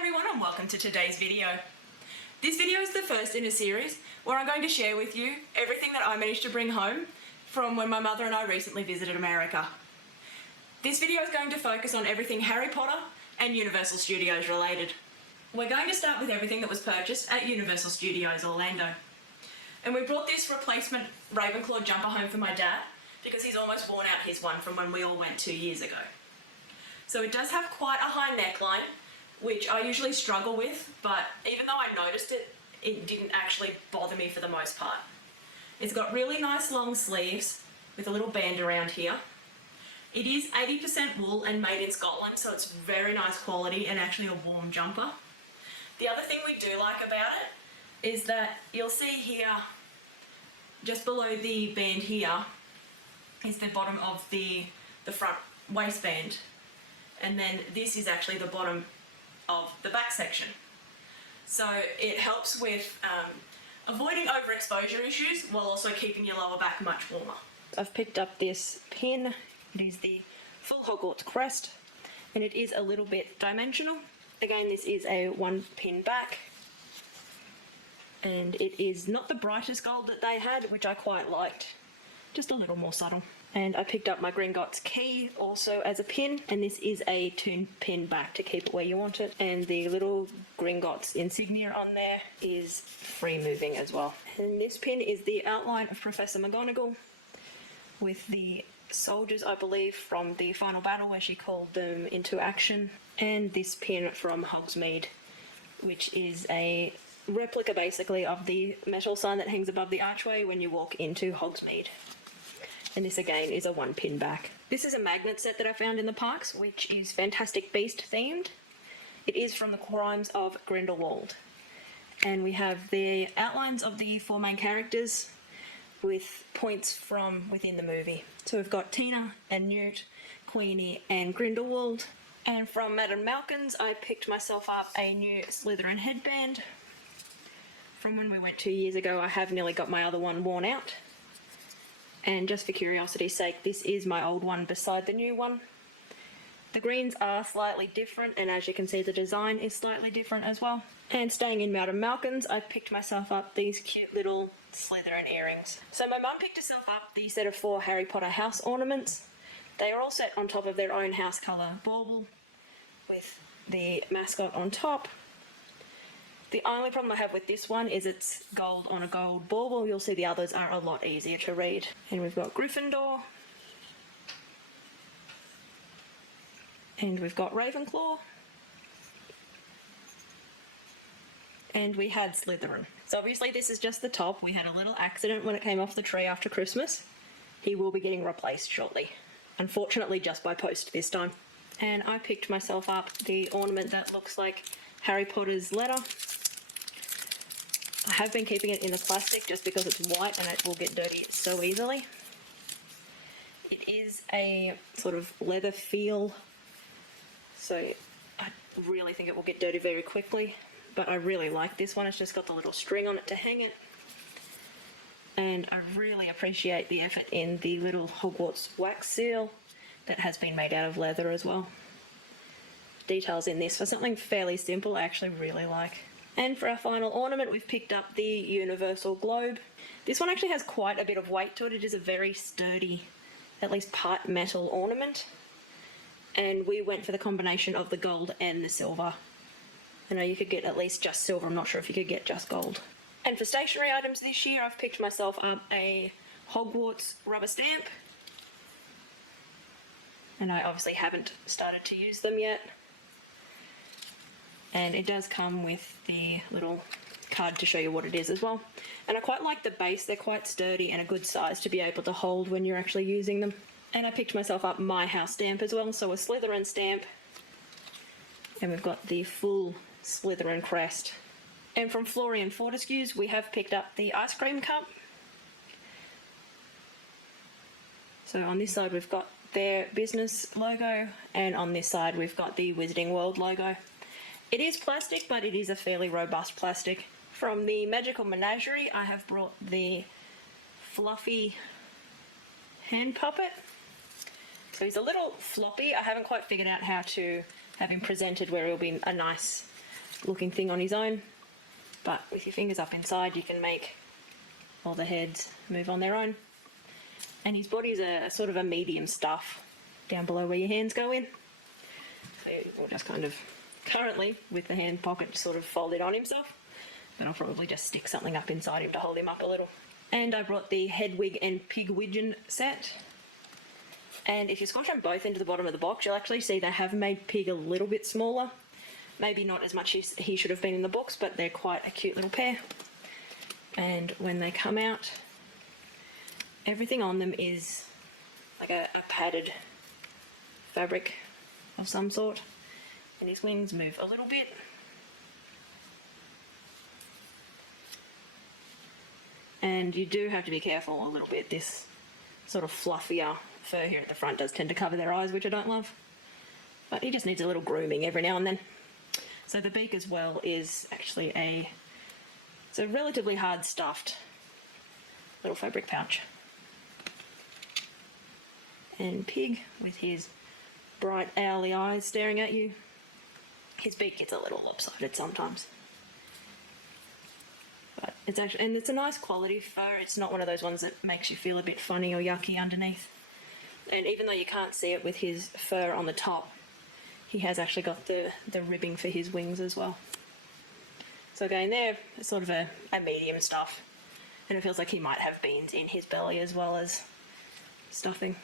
everyone and welcome to today's video. This video is the first in a series where I'm going to share with you everything that I managed to bring home from when my mother and I recently visited America. This video is going to focus on everything Harry Potter and Universal Studios related. We're going to start with everything that was purchased at Universal Studios Orlando. And we brought this replacement Ravenclaw jumper home for my dad because he's almost worn out his one from when we all went 2 years ago. So it does have quite a high neckline, which I usually struggle with, but even though I noticed it, it didn't actually bother me for the most part. It's got really nice long sleeves with a little band around here. It is 80% wool and made in Scotland, so it's very nice quality and actually a warm jumper. The other thing we do like about it is that you'll see here, just below the band here, is the bottom of the front waistband. And then this is actually the bottom of the back section. So it helps with avoiding overexposure issues while also keeping your lower back much warmer. I've picked up this pin. It is the full Hogwarts crest and it is a little bit dimensional. Again, this is a 1-pin back and it is not the brightest gold that they had, which I quite liked, just a little more subtle. And I picked up my Gringotts key also as a pin, and this is a 2-pin back to keep it where you want it. And the little Gringotts insignia on there is free moving as well. And this pin is the outline of Professor McGonagall with the soldiers, I believe, from the final battle where she called them into action. And this pin from Hogsmeade, which is a replica basically of the metal sign that hangs above the archway when you walk into Hogsmeade. And this again is a 1-pin back. This is a magnet set that I found in the parks, which is Fantastic Beast themed. It is from the Crimes of Grindelwald. And we have the outlines of the 4 main characters with points from within the movie. So we've got Tina and Newt, Queenie and Grindelwald. And from Madame Malkin's, I picked myself up a new Slytherin headband. From when we went 2 years ago, I have nearly got my other one worn out. And just for curiosity's sake, this is my old one beside the new one. The greens are slightly different, and as you can see, the design is slightly different as well. And staying in Madame Malkin's, I picked myself up these cute little Slytherin earrings. So my mum picked herself up the set of 4 Harry Potter house ornaments. They are all set on top of their own house colour bauble with the mascot on top. The only problem I have with this one is it's gold on a gold bauble. You'll see the others are a lot easier to read. And we've got Gryffindor. And we've got Ravenclaw. And we had Slytherin. So obviously this is just the top. We had a little accident when it came off the tree after Christmas. He will be getting replaced shortly. Unfortunately just by post this time. And I picked myself up the ornament that looks like Harry Potter's letter. I have been keeping it in the plastic just because it's white and it will get dirty so easily. It is a sort of leather feel, so I really think it will get dirty very quickly, but I really like this one. It's just got the little string on it to hang it, and I really appreciate the effort in the little Hogwarts wax seal that has been made out of leather as well. Details in this for something fairly simple I actually really like. And for our final ornament, we've picked up the Universal Globe. This one actually has quite a bit of weight to it. It is a very sturdy, at least part metal ornament. And we went for the combination of the gold and the silver. I know you could get at least just silver. I'm not sure if you could get just gold. And for stationery items this year, I've picked myself up a Hogwarts rubber stamp. And I obviously haven't started to use them yet. And it does come with the little card to show you what it is as well. And I quite like the base. They're quite sturdy and a good size to be able to hold when you're actually using them. And I picked myself up my house stamp as well, so a Slytherin stamp. And we've got the full Slytherin crest. And from Florian Fortescue's, we have picked up the ice cream cup. So on this side we've got their business logo, and on this side we've got the Wizarding World logo. It is plastic, but it is a fairly robust plastic. From the Magical Menagerie, I have brought the fluffy hand puppet. So he's a little floppy. I haven't quite figured out how to have him presented where he'll be a nice looking thing on his own. But with your fingers up inside, you can make all the heads move on their own. And his body's a sort of a medium stuff down below where your hands go in. So we'll just kind of, currently with the hand pocket sort of folded on himself, but I'll probably just stick something up inside him to hold him up a little. And I brought the Hedwig and Pigwidgeon set. And if you squash them both into the bottom of the box, you'll actually see they have made Pig a little bit smaller. Maybe not as much as he should have been in the books, but they're quite a cute little pair. And when they come out, everything on them is like a padded fabric of some sort. And his wings move a little bit. And you do have to be careful a little bit. This sort of fluffier fur here at the front does tend to cover their eyes, which I don't love. But he just needs a little grooming every now and then. So the beak as well is actually it's a relatively hard stuffed little fabric pouch. And Pig, with his bright owly eyes staring at you, his beak gets a little lopsided sometimes. But it's actually, and it's a nice quality fur. It's not one of those ones that makes you feel a bit funny or yucky underneath. And even though you can't see it with his fur on the top, he has actually got the ribbing for his wings as well. So again, they're sort of a medium stuff. And it feels like he might have beans in his belly as well as stuffing.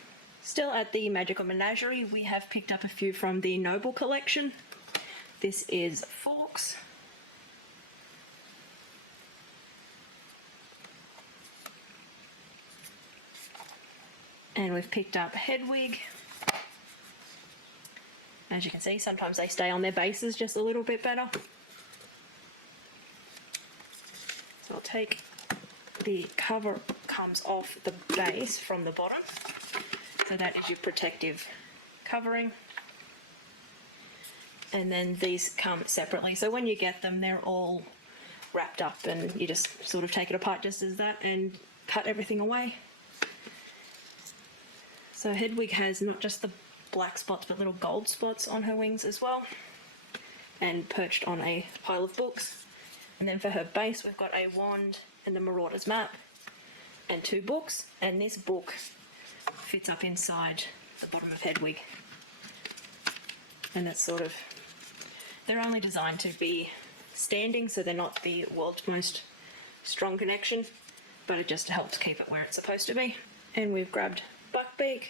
Still at the Magical Menagerie, we have picked up a few from the Noble collection. This is Forks. And we've picked up Hedwig. As you can see, sometimes they stay on their bases just a little bit better. So I'll take the cover comes off the base from the bottom. So that is your protective covering. And then these come separately. So when you get them, they're all wrapped up and you just sort of take it apart just as that and cut everything away. So Hedwig has not just the black spots but little gold spots on her wings as well, and perched on a pile of books. And then for her base we've got a wand and the Marauder's map and 2 books, and this book fits up inside the bottom of Hedwig. And it's sort of, they're only designed to be standing, so they're not the world's most strong connection, but it just helps keep it where it's supposed to be. And we've grabbed Buckbeak,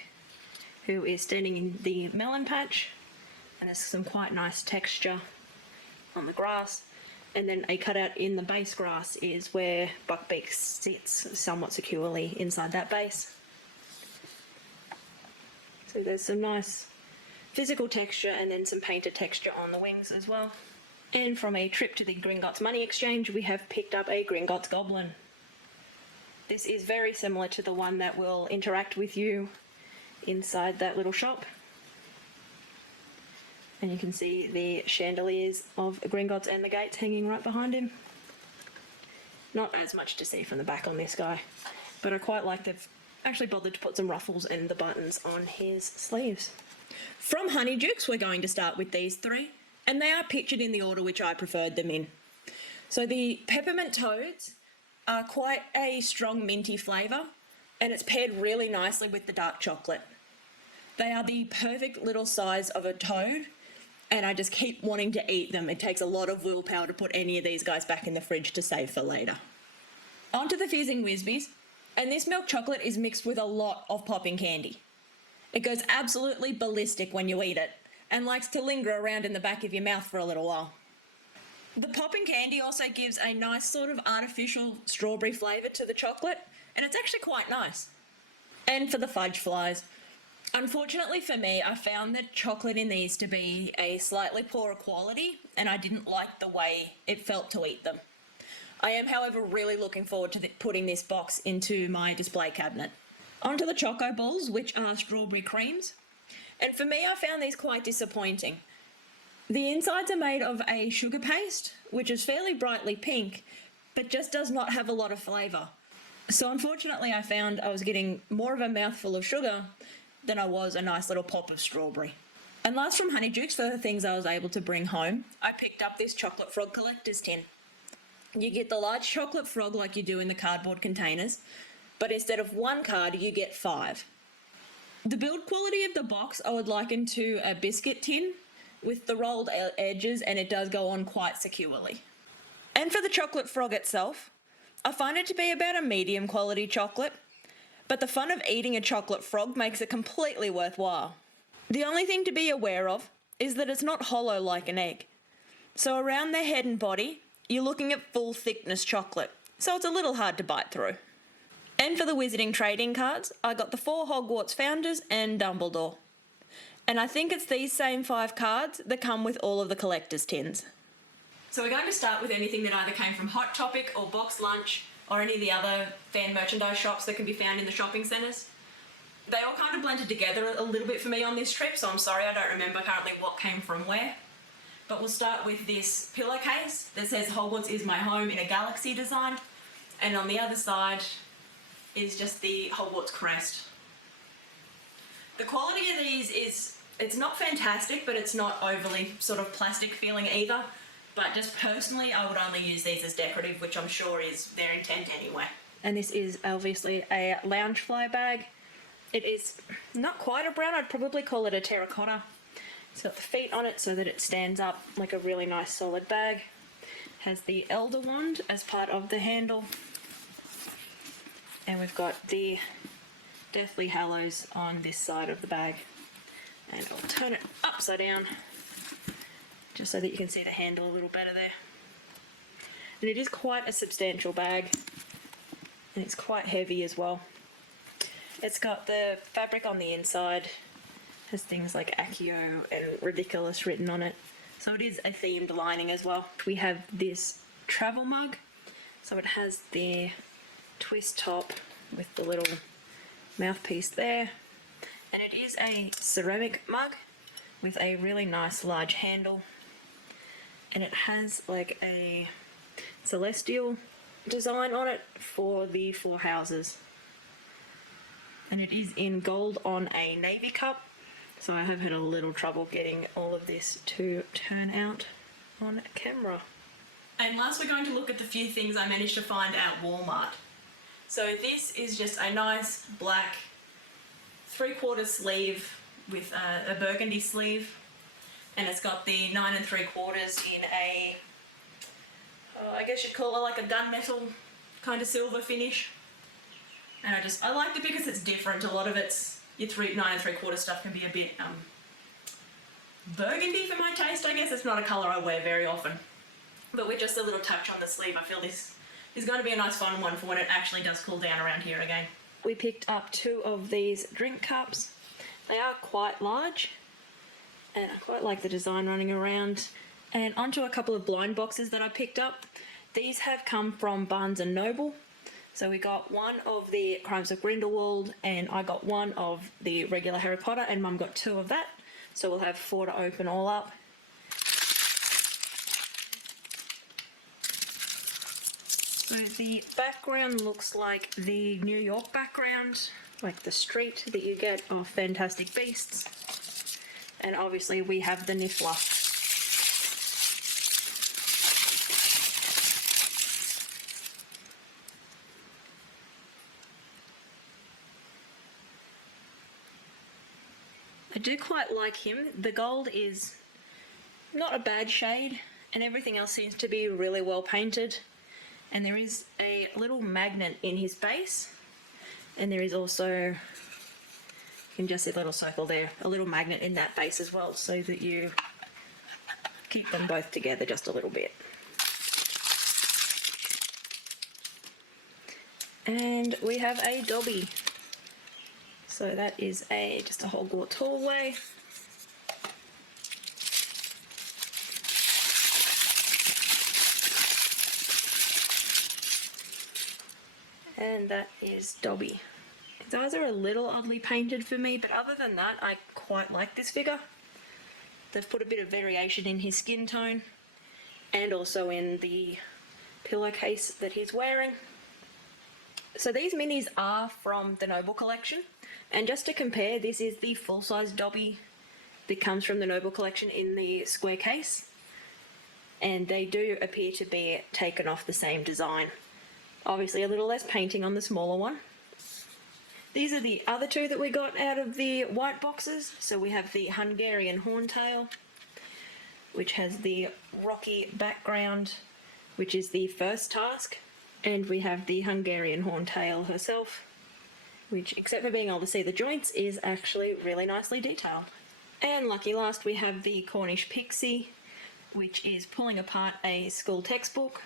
who is standing in the melon patch, and there's some quite nice texture on the grass. And then a cutout in the base grass is where Buckbeak sits somewhat securely inside that base. So there's some nice physical texture and then some painted texture on the wings as well. And from a trip to the Gringotts Money Exchange, we have picked up a Gringotts Goblin. This is very similar to the one that will interact with you inside that little shop. And you can see the chandeliers of Gringotts and the gates hanging right behind him. Not as much to see from the back on this guy, but I quite like they've actually bothered to put some ruffles and the buttons on his sleeves. From Honeydukes, we're going to start with these 3, and they are pictured in the order which I preferred them in. So the peppermint toads are quite a strong minty flavour, and it's paired really nicely with the dark chocolate. They are the perfect little size of a toad, and I just keep wanting to eat them. It takes a lot of willpower to put any of these guys back in the fridge to save for later. On to the Fizzing Whizbees, and this milk chocolate is mixed with a lot of popping candy. It goes absolutely ballistic when you eat it, and likes to linger around in the back of your mouth for a little while. The popping candy also gives a nice sort of artificial strawberry flavour to the chocolate, and it's actually quite nice. And for the fudge flies, unfortunately for me, I found the chocolate in these to be a slightly poorer quality, and I didn't like the way it felt to eat them. I am, however, really looking forward to putting this box into my display cabinet. On to the Choco Balls, which are strawberry creams. And for me, I found these quite disappointing. The insides are made of a sugar paste, which is fairly brightly pink, but just does not have a lot of flavour. So unfortunately, I found I was getting more of a mouthful of sugar than I was a nice little pop of strawberry. And last from Honeydukes, for the things I was able to bring home, I picked up this chocolate frog collector's tin. You get the large chocolate frog like you do in the cardboard containers, but instead of 1 card, you get 5. The build quality of the box I would liken to a biscuit tin with the rolled edges, and it does go on quite securely. And for the chocolate frog itself, I find it to be about a medium quality chocolate, but the fun of eating a chocolate frog makes it completely worthwhile. The only thing to be aware of is that it's not hollow like an egg. So around the head and body, you're looking at full thickness chocolate, so it's a little hard to bite through. And for the Wizarding trading cards, I got the 4 Hogwarts founders and Dumbledore. And I think it's these same 5 cards that come with all of the collector's tins. So we're going to start with anything that either came from Hot Topic or Box Lunch or any of the other fan merchandise shops that can be found in the shopping centres. They all kind of blended together a little bit for me on this trip, so I'm sorry I don't remember currently what came from where. But we'll start with this pillowcase that says Hogwarts is my home in a galaxy design, and on the other side is just the Hogwarts crest. The quality of these it's not fantastic, but it's not overly sort of plastic feeling either. But just personally, I would only use these as decorative, which I'm sure is their intent anyway. And this is obviously a Loungefly bag. It is not quite a brown, I'd probably call it a terracotta. It's got the feet on it so that it stands up like a really nice solid bag. Has the Elder Wand as part of the handle. And we've got the Deathly Hallows on this side of the bag. And I'll turn it upside down just so that you can see the handle a little better there. And it is quite a substantial bag, and it's quite heavy as well. It's got the fabric on the inside, has things like Accio and Ridiculous written on it, so it is a themed lining as well. We have this travel mug, so it has the twist top with the little mouthpiece there, and it is a ceramic mug with a really nice large handle, and it has like a celestial design on it for the 4 houses. And it is in gold on a navy cup, so I have had a little trouble getting all of this to turn out on camera. And last we're going to look at the few things I managed to find at Walmart. So this is just a nice black 3/4 sleeve with a burgundy sleeve, and it's got the 9 3/4 in a, I guess you'd call it like a gunmetal kind of silver finish. And I like it because it's different. A lot of it's, your 9 3/4 stuff can be a bit burgundy for my taste, I guess. It's not a colour I wear very often. But with just a little touch on the sleeve, I feel this is going to be a nice fun one for when it actually does cool down around here again. We picked up 2 of these drink cups. They are quite large, and I quite like the design running around. And onto a couple of blind boxes that I picked up. These have come from Barnes & Noble. So we got 1 of the Crimes of Grindelwald, and I got 1 of the regular Harry Potter, and Mum got 2 of that. So we'll have 4 to open all up. So the background looks like the New York background, like the street that you get of Fantastic Beasts. And obviously we have the Niffler. I do quite like him. The gold is not a bad shade, and everything else seems to be really well painted. And there is a little magnet in his base, and there is also, you can just see a little circle there, a little magnet in that base as well, so that you keep them both together just a little bit. And we have a Dobby. So that is just a Hogwarts hallway. And that is Dobby. His eyes are a little oddly painted for me, but other than that, I quite like this figure. They've put a bit of variation in his skin tone, and also in the pillowcase that he's wearing. So these minis are from the Noble collection, and just to compare, this is the full-size Dobby that comes from the Noble Collection in the square case, and they do appear to be taken off the same design. Obviously a little less painting on the smaller one. These are the other two that we got out of the white boxes. So we have the Hungarian Horntail, which has the rocky background, which is the first task, and we have the Hungarian Horntail herself, which, except for being able to see the joints, is actually really nicely detailed. And lucky last, we have the Cornish Pixie, which is pulling apart a school textbook.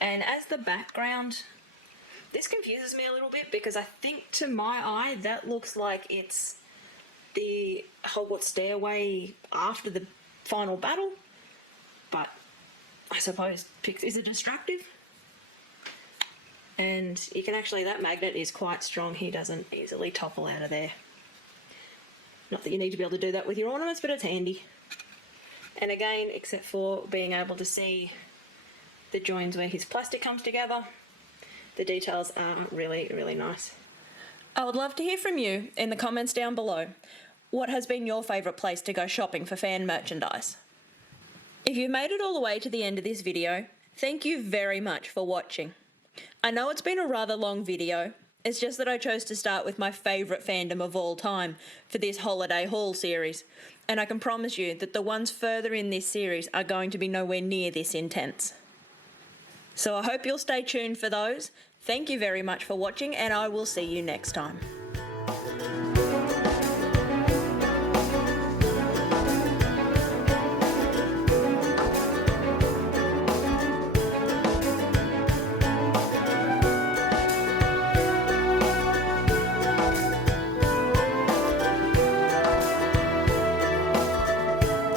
And as the background, this confuses me a little bit because I think to my eye that looks like it's the Hogwarts stairway after the final battle, but I suppose Pixies are destructive. And you can actually, that magnet is quite strong, he doesn't easily topple out of there. Not that you need to be able to do that with your ornaments, but it's handy. And again, except for being able to see the joins where his plastic comes together, the details are really, really nice. I would love to hear from you in the comments down below. What has been your favourite place to go shopping for fan merchandise? If you've made it all the way to the end of this video, thank you very much for watching. I know it's been a rather long video, it's just that I chose to start with my favourite fandom of all time for this holiday haul series, and I can promise you that the ones further in this series are going to be nowhere near this intense. So I hope you'll stay tuned for those. Thank you very much for watching, and I will see you next time.